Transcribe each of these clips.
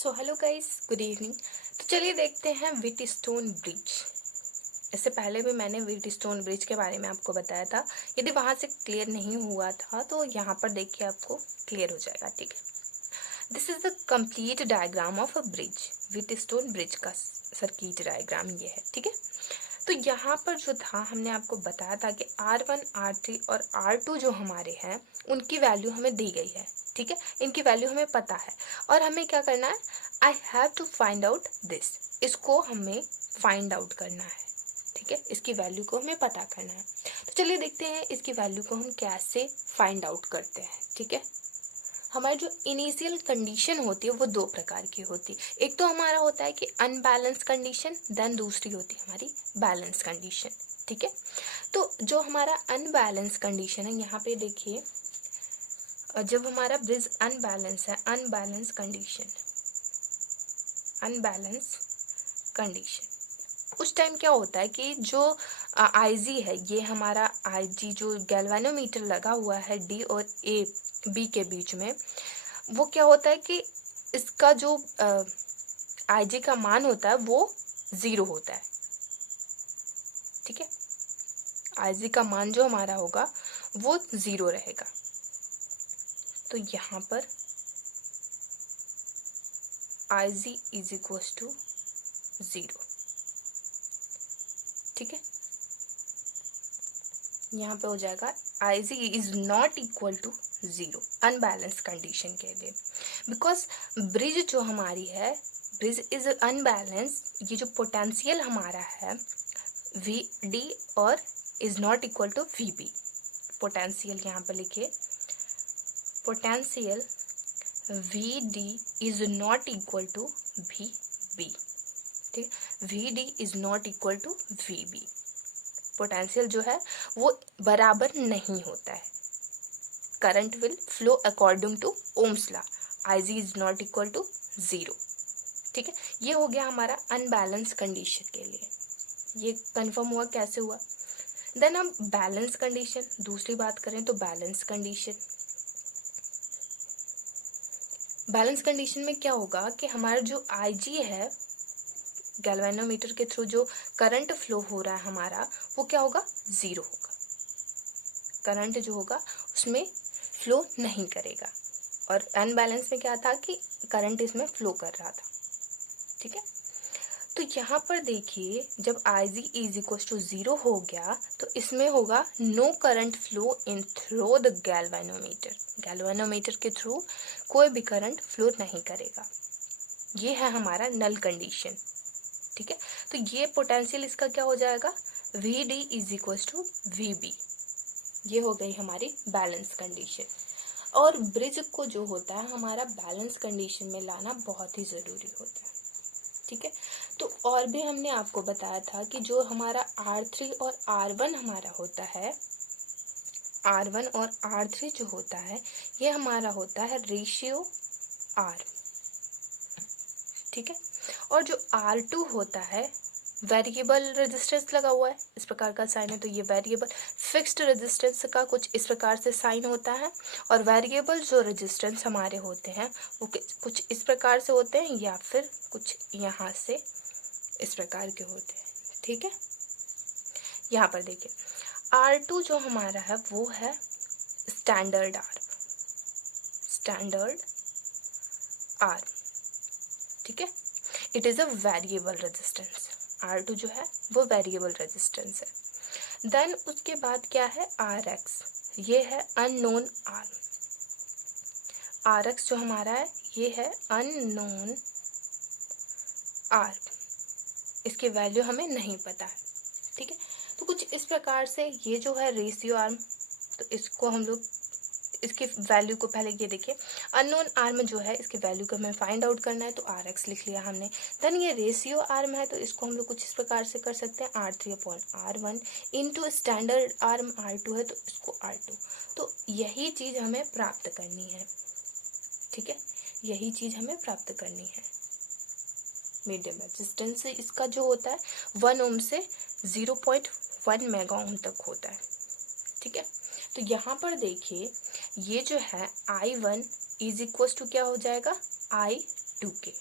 So hello guys, good evening. तो चलिए देखते हैं व्हीटस्टोन ब्रिज। इससे पहले भी मैंने व्हीटस्टोन ब्रिज के बारे में आपको बताया था। यदि वहाँ से क्लियर नहीं हुआ था तो यहाँ पर देखिए आपको क्लियर हो जाएगा। ठीक है, this is the complete diagram of a bridge. Wheatstone bridge का सर्किट डायग्राम ये है। ठीक है, तो यहाँ पर जो था हमने आपको बताया था कि R1, R3 और R2 जो हमारे हैं उनकी वैल्यू हमें दी गई है। ठीक है, इनकी वैल्यू हमें पता है और हमें क्या करना है, I have to find out this. इसको हमें फाइंड आउट करना है। ठीक है, इसकी वैल्यू को हमें पता करना है। तो चलिए देखते हैं इसकी वैल्यू को हम कैसे फाइंड आउट करते हैं। ठीक है, हमारी जो इनिशियल कंडीशन होती है वो दो प्रकार की होती है। एक तो हमारा होता है कि अनबैलेंस कंडीशन, देन दूसरी होती है हमारी बैलेंस कंडीशन। ठीक है, तो जो हमारा अनबैलेंस कंडीशन है, यहाँ पे देखिए, जब हमारा ब्रिज अनबैलेंस है, अनबैलेंस कंडीशन उस टाइम क्या होता है कि जो आईजी है, ये हमारा आईजी जो गैल्वेनोमीटर लगा हुआ है डी और ए बी के बीच में, वो क्या होता है कि इसका जो आईजी का मान होता है वो 0 होता है। ठीक है, आईजी का मान जो हमारा होगा वो 0 रहेगा। तो यहाँ पर आईजी इज इक्वल टू 0। ठीक है, यहाँ पे हो जाएगा IG is not equal to 0 unbalance condition के लिए, बिकॉज ब्रिज जो हमारी है, ब्रिज इज अनबैलेंस। ये जो पोटेंशियल हमारा है वी डी और is not equal to V B. Potential यहाँ पर लिखिए, potential V D is not equal to V B. ठीक, V D is not equal to V B. Potential जो है वो बराबर नहीं होता है। Current will flow according to Ohm's law, IG is not equal to 0। ठीक है, ये हो गया हमारा अनबैलेंस कंडीशन के लिए। ये कंफर्म हुआ, कैसे हुआ। देन हम बैलेंस कंडीशन, दूसरी बात करें तो बैलेंस कंडीशन में क्या होगा कि हमारा जो आईजी है, गैल्वेनोमीटर के थ्रू जो करंट फ्लो हो रहा है हमारा, वो क्या होगा, 0 होगा। करंट जो होगा उसमें फ्लो नहीं करेगा। और अनबैलेंस में क्या था कि करंट इसमें फ्लो कर रहा था। ठीक है, तो यहाँ पर देखिए, जब IG इज इक्वल टू 0 हो गया तो इसमें होगा no current flow in through the galvanometer. Galvanometer के थ्रू कोई भी करंट फ्लो नहीं करेगा। ये है हमारा नल कंडीशन। ठीक है, तो ये पोटेंशियल इसका क्या हो जाएगा, VD is equal to VB। ये हो गई हमारी बैलेंस कंडीशन। और ब्रिज को जो होता है हमारा बैलेंस कंडीशन में लाना बहुत ही ज़रूरी होता है। ठीक है, तो और भी हमने आपको बताया था कि जो हमारा R3 और R1 हमारा होता है, R1 और R3 जो होता है, ये हमारा होता है रेशियो R। ठीक है, और जो R2 होता है, वेरिएबल रेजिस्टेंस लगा हुआ है, इस प्रकार का साइन है, तो ये वेरिएबल। फिक्स्ड रेजिस्टेंस का कुछ इस प्रकार से साइन होता है, और वेरिएबल जो रेजिस्टेंस हमारे होते हैं वो कुछ इस प्रकार से होते हैं, या फिर कुछ यहाँ से इस प्रकार के होते हैं। ठीक है, यहाँ पर देखिए, R2 जो हमारा है वो है स्टैंडर्ड R। ठीक है, it is a variable resistance. R2 जो है वो वेरिएबल रेजिस्टेंस है। देन उसके बाद क्या है, RX, ये है अननोन RX जो हमारा है ये है अननोन R। इसकी वैल्यू हमें नहीं पता है। ठीक है, तो कुछ इस प्रकार से ये जो है रेशियो आर्म, तो इसको हम लोग, इसकी वैल्यू को पहले ये देखिए, अननोन आर्म जो है इसकी वैल्यू को हमें फाइंड आउट करना है, तो RX लिख लिया हमने। देन ये रेशियो आर्म है, तो इसको हम लोग कुछ इस प्रकार से कर सकते हैं, R3/R1 into standard arm R2 है तो इसको R2। तो यही चीज़ हमें प्राप्त करनी है। ठीक है, यही चीज़ हमें प्राप्त करनी है। मीडियम रेजिस्टेंस इसका जो होता है 1 ओम से 0.1 मेगा ओम तक होता है। ठीक है, तो यहाँ पर देखिए, ये जो है I1 इज इक्वल टू क्या हो जाएगा, I2 के।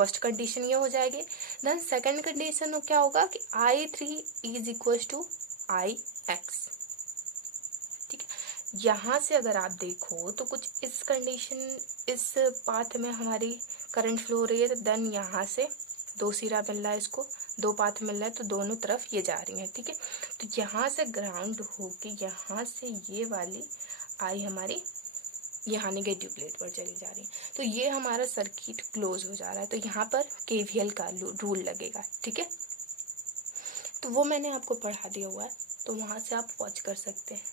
फर्स्ट कंडीशन ये हो जाएगी। देन सेकंड कंडीशन में क्या होगा कि I3 is equal to IX। ठीक है, यहाँ से अगर आप देखो तो कुछ इस कंडीशन, इस पाथ में हमारी करंट फ्लो हो रही है, तो देन यहाँ से दो सिरा मिल रहा है, इसको दो पाथ मिल रहा है, तो दोनों तरफ ये जा रही है। ठीक है, तो यहाँ से ग्राउंड होके यहाँ से ये वाली आई हमारी यहाँ नेगेटिव प्लेट पर चली जा रही है, तो ये हमारा सर्किट क्लोज हो जा रहा है। तो यहाँ पर KVL का रूल लगेगा। ठीक है, तो वो मैंने आपको पढ़ा दिया हुआ है, तो वहाँ से आप वॉच कर सकते हैं।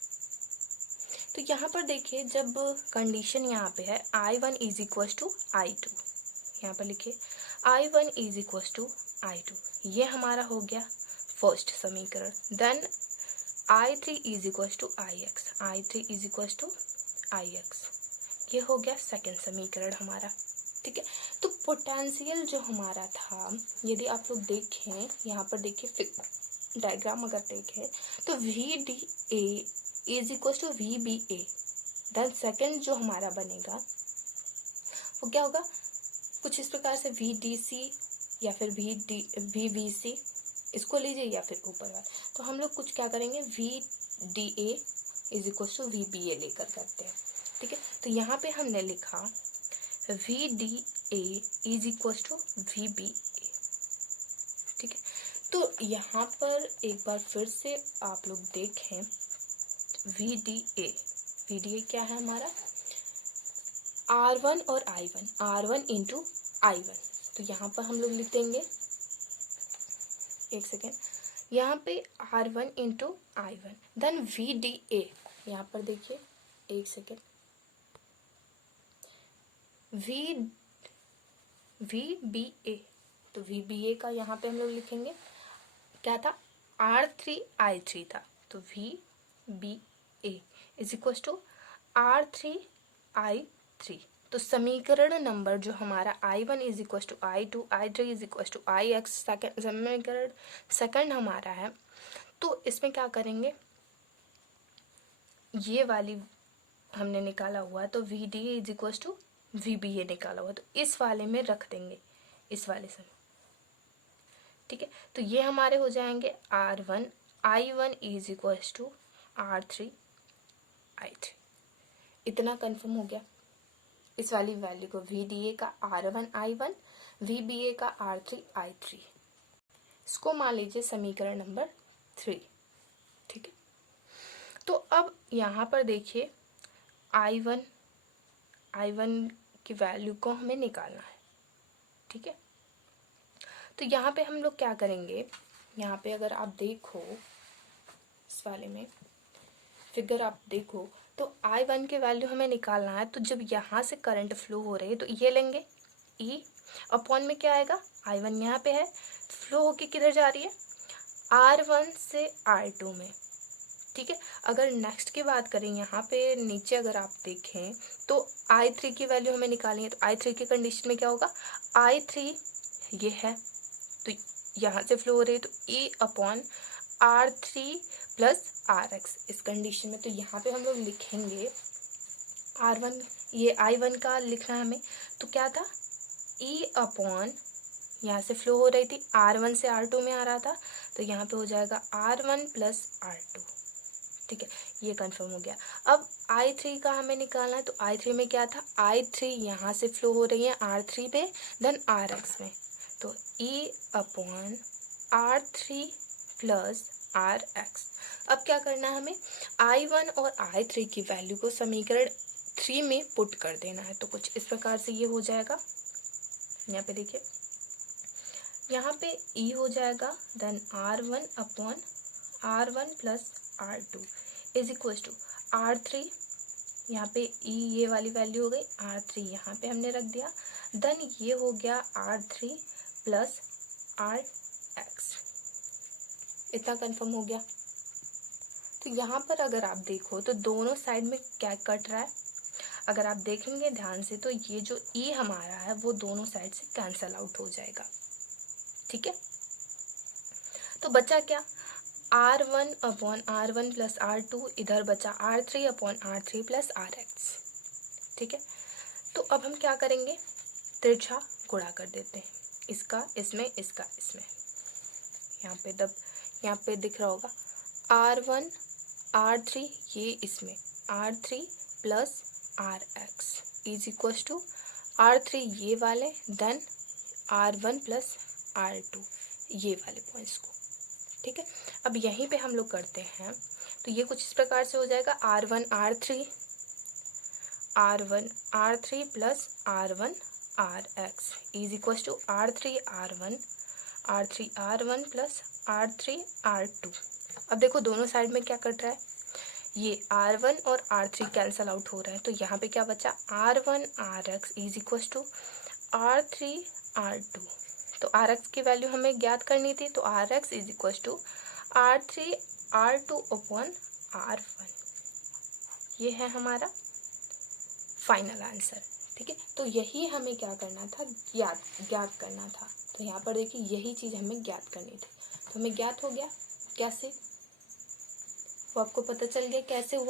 तो यहाँ पर देखिए, जब कंडीशन यहाँ पे है I1 is equal to I2, यहाँ पर लिखिए I1 is equal to I2, ये हमारा हो गया फर्स्ट समीकरण। Then I3 is equal to IX, I3 is equal to IX, ये हो गया सेकंड समीकरण हमारा। ठीक है, तो पोटेंशियल जो हमारा था, यदि आप लोग देखें यहाँ पर देखिए डायग्राम अगर देखें तो VDA is equal to VBA। Then second जो हमारा बनेगा वो क्या होगा, कुछ इस प्रकार से VDC या फिर VBC, इसको लीजिए या फिर ऊपर वाला। तो हम लोग कुछ क्या करेंगे, VDA is equal to VBA लेकर करते हैं। ठीक है, तो यहाँ पे हमने लिखा VDA is equal to VBA। ठीक है, तो यहाँ पर एक बार फिर से आप लोग देखें, VDA क्या है हमारा, R1 और I1, R1 इंटू I1। तो यहाँ पर हम लोग लिख देंगे, एक सेकेंड, यहाँ पे R1 into I1। Then VDA, यहाँ पर देखिए एक सेकेंड, VBA, तो VBA का यहाँ पे हम लोग लिखेंगे क्या था, R3 I3 था, तो VBA is equal to R3 I3। तो समीकरण नंबर जो हमारा I1 is equal to I2, I3 is equal to IX, समीकरण सेकंड हमारा है। तो इसमें क्या करेंगे, ये वाली हमने निकाला हुआ है, तो VDA is equal to VBA निकाला हुआ, तो इस वाले में रख देंगे, इस वाले से। ठीक है, तो ये हमारे हो जाएंगे R1 I1 is equal to R3 I3। इतना कंफर्म हो गया। इस वाली वैल्यू को VDA का R1 I1, VBA का R3 I3, इसको मान लीजिए समीकरण नंबर 3। ठीक है, तो अब यहाँ पर देखिए I1 की वैल्यू को हमें निकालना है। ठीक है, तो यहाँ पे हम लोग क्या करेंगे, यहाँ पे अगर आप देखो इस वाले में फिगर आप देखो, तो I1 की वैल्यू हमें निकालना है। तो जब यहाँ से करंट फ्लो हो रही है, तो ये लेंगे E अपॉन में क्या आएगा, I1 यहाँ पे है, फ्लो होके किधर जा रही है, R1 से R2 में। ठीक है, अगर नेक्स्ट की बात करें, यहाँ पे नीचे अगर आप देखें तो I3 की वैल्यू हमें निकालनी है। तो I3 की कंडीशन में क्या होगा, I3 ये है, तो यहाँ से फ्लो हो रही है, तो E upon R3 plus RX इस कंडीशन में। तो यहाँ पे हम लोग लिखेंगे R1, ये I1 का लिखना है हमें, तो क्या था, E अपॉन, यहाँ से फ्लो हो रही थी, R1 से R2 में आ रहा था, तो यहाँ पे हो जाएगा R1 प्लस R2। ठीक है, ये कंफर्म हो गया। अब I3 का हमें निकालना है, तो I3 में क्या था, I3 यहाँ से फ्लो हो रही है R3 पे, देन RX में, तो E upon R3 plus RX। अब क्या करना है हमें, I1 और I3 की वैल्यू को समीकरण 3 में पुट कर देना है। तो कुछ इस प्रकार से ये हो जाएगा, यहाँ पे देखिए, यहाँ पे E हो जाएगा, then R1 upon R1 plus R2 is equal to R3, यहाँ पे E ये वाली वैल्यू हो गई, R3 यहाँ पे हमने रख दिया, देन ये हो गया R3 प्लस RX। इतना कंफर्म हो गया। तो यहाँ पर अगर आप देखो तो दोनों साइड में क्या कट रहा है, अगर आप देखेंगे ध्यान से तो ये जो E हमारा है वो दोनों साइड से कैंसल आउट हो जाएगा। ठीक है, तो बचा क्या, R1 upon R1 plus R2, इधर बचा R3 upon R3 plus RX। ठीक है, तो अब हम क्या करेंगे, तिरछा गुणा कर देते हैं, इसका इसमें, इसका इसमें। यहाँ पे दिख रहा होगा R1 R3, ये इसमें R3 plus RX is equal to R3 ये वाले, देन R1 प्लस R2 ये वाले पॉइंट्स को। ठीक है, अब यहीं पे हम लोग करते हैं तो ये कुछ इस प्रकार से हो जाएगा R1 R3 plus R1 RX is equal to R3 R1 plus R3 R2। अब देखो दोनों साइड में क्या कट रहा है, ये R1 और R3 कैंसल आउट हो रहा है, तो यहाँ पे क्या बचा R1 RX is equal to R3 R2। तो RX की वैल्यू हमें ज्ञात करनी थी, तो RX is equal to R3 R2 upon R1। ये है हमारा फाइनल आंसर। ठीक है, तो यही हमें क्या करना था, ज्ञात करना था। तो यहाँ पर देखिए यही चीज़ हमें ज्ञात करनी थी, तो हमें ज्ञात हो गया। कैसे, वो आपको पता चल गया कैसे हुआ।